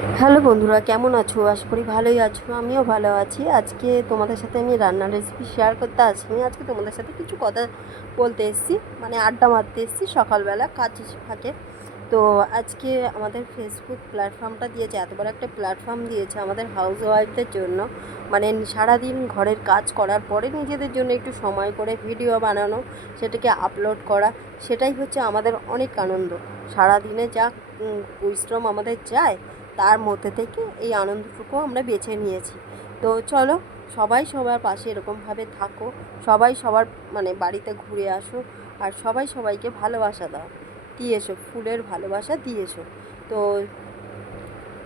Hello বন্ধুরা, কেমন আছো? আশা করি ভালোই আছো। আমিও ভালো আছি। আজকে তোমাদের সাথে আমি রান্নার রেসিপি শেয়ার করতে আসিনি। আজকে তোমাদের সাথে কিছু কথা বলতে এসেছি, মানে আড্ডা মারতে এসেছি সকালবেলা কাজ ফাঁকে। তো আজকে আমাদের ফেসবুক প্ল্যাটফর্মটা দিয়েছে, এত বড় একটা প্ল্যাটফর্ম দিয়েছে আমাদের হাউস ওয়াইফদের জন্য। মানে সারাদিন ঘরের কাজ করার পরে নিজেদের জন্য একটু সময় করে ভিডিও বানানো, সেটাকে আপলোড করা, সেটাই হচ্ছে আমাদের অনেক আনন্দ। সারাদিনে যা পরিশ্রম আমাদের যায়, তার মধ্যে থেকে এই আনন্দটুকু আমরা বেছে নিয়েছি। তো চলো, সবাই সবার পাশে এরকমভাবে থাকো, সবাই সবার মানে বাড়িতে ঘুরে আসো, আর সবাই সবাইকে ভালোবাসা দাও, দিয়ে এসো, ফুলের ভালোবাসা দিয়ে এসো। তো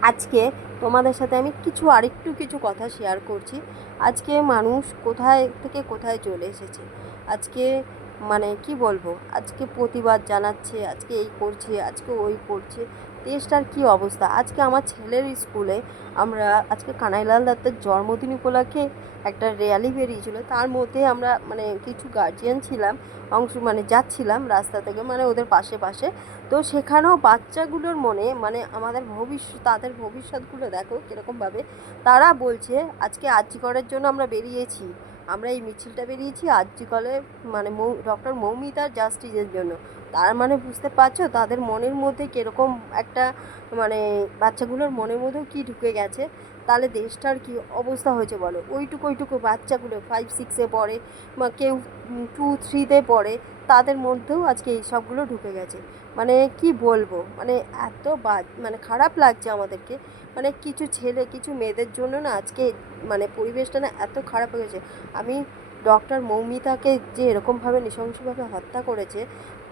আজকে তোমাদের সাথে আমি আরেকটু কিছু কথা শেয়ার করছি। আজকে মানুষ কোথায় থেকে কোথায় চলে এসেছে। আজকে মানে কি বলবো, আজকে প্রতিবাদ জানাচ্ছে, আজকে এই করছে, আজকে ওই করছে। দেশটার কি অবস্থা! আজকে আমার ছেলের স্কুলে আমরা আজকে কানাইলাল দত্তের জন্মদিন উপলক্ষে একটা র্যালি বেরিয়েছিল। তার মধ্যে আমরা মানে কিছু গার্জিয়ান ছিলাম, মানে যাচ্ছিলাম রাস্তা থেকে, মানে ওদের পাশে পাশে। তো সেখানেও বাচ্চাগুলোর মনে মানে আমাদের তাদের ভবিষ্যৎগুলো দেখো কীরকমভাবে তারা বলছে। আজকে আরজি করের জন্য আমরা বেরিয়েছি, আমরা এই মিছিলটা বেরিয়েছি আরজি করে, মানে ডক্টর মৌমিতার জাস্টিসের জন্য। তার মানে বুঝতে পারছো তাদের মনের মধ্যে কীরকম একটা মানে বাচ্চাগুলোর মনের মধ্যেও কী ঢুকে গেছে। তাহলে দেশটার কী অবস্থা হয়েছে বলো। ওইটুকু বাচ্চাগুলো 5-6-এ পড়ে বা কেউ 2-3-তে পড়ে, তাদের মধ্যেও আজকে এই সবগুলো ঢুকে গেছে। মানে কি বলবো, মানে এত মানে খারাপ লাগছে আমাদেরকে। মানে কিছু মেয়েদের জন্য না আজকে মানে পরিবেশটা না এত খারাপ হয়ে গেছে। আমি ডক্টর মৌমিতাকে যে এরকমভাবে নৃশংসভাবে হত্যা করেছে,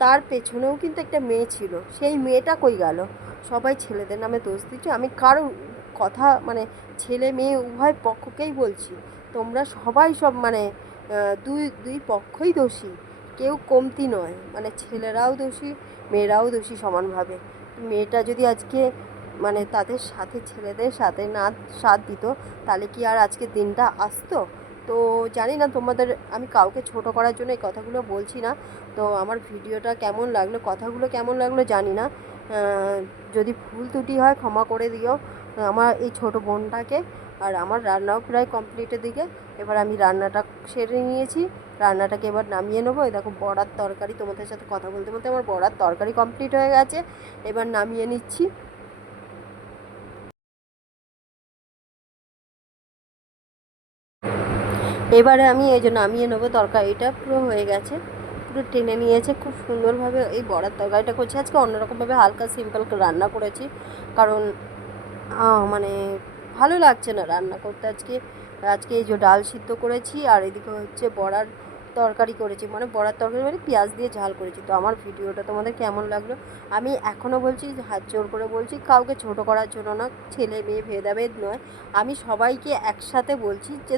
তার পেছনেও কিন্তু একটা মেয়ে ছিল। সেই মেয়েটা কই গেল? সবাই ছেলেদের নামে দোষ দিচ্ছে। আমি কারো কথা মানে ছেলে মেয়ে উভয় পক্ষকেই বলছি, তোমরা সবাই সব মানে দুই দুই পক্ষই দোষী, কেউ কমতি নয়। মানে ছেলেরাও দোষী, মেয়েরাও দোষী সমানভাবে। মেয়েটা যদি আজকে মানে তাদের সাথে ছেলেদের সাথে না সাথ দিত, তাহলে কি আর আজকে দিনটা আসতো? তো জানি না তোমাদের, আমি কাউকে ছোট করার জন্য এই কথাগুলো বলছি না। তো আমার ভিডিওটা কেমন লাগলো, কথাগুলো কেমন লাগলো জানি না। যদি ভুল ত্রুটি হয় ক্ষমা করে দিও আমার এই ছোট বোনটাকে। আর আমার রান্নাও প্রায় কমপ্লিটের দিকে। এবার আমি রান্নাটা সেরে নিয়েছি, রান্নাটাকে এবার নামিয়ে নেবো। এই দেখো বড়ার তরকারি, তোমাদের সাথে কথা বলতে বলতে আমার বড়ার তরকারি কমপ্লিট হয়ে গেছে। এবার নামিয়ে নিচ্ছি। এবারে আমি এই যে নামিয়ে নেবো, তরকারিটা পুরো হয়ে গেছে, পুরো টেনে নিয়েছে খুব সুন্দরভাবে। এই বড়ার তরকারিটা করছি আজকে অন্যরকমভাবে, হালকা সিম্পল রান্না করেছি, কারণ মানে ভালো লাগছে না রান্না করতে আজকে। আজকে এই যে ডাল সিদ্ধ করেছি, আর এদিকে হচ্ছে বড়ার তরকারি করেছি, মানে বড়ার তরকারি মানে পেঁয়াজ দিয়ে ঝাল করেছি। তো আমার ভিডিওটা তোমাদের কেমন লাগলো? আমি এখনও বলছি, হাত জোর করে বলছি, কাউকে ছোট করার জন্য না, ছেলে মেয়ে ভেদাভেদ নয়, আমি সবাইকে একসাথে বলছি যে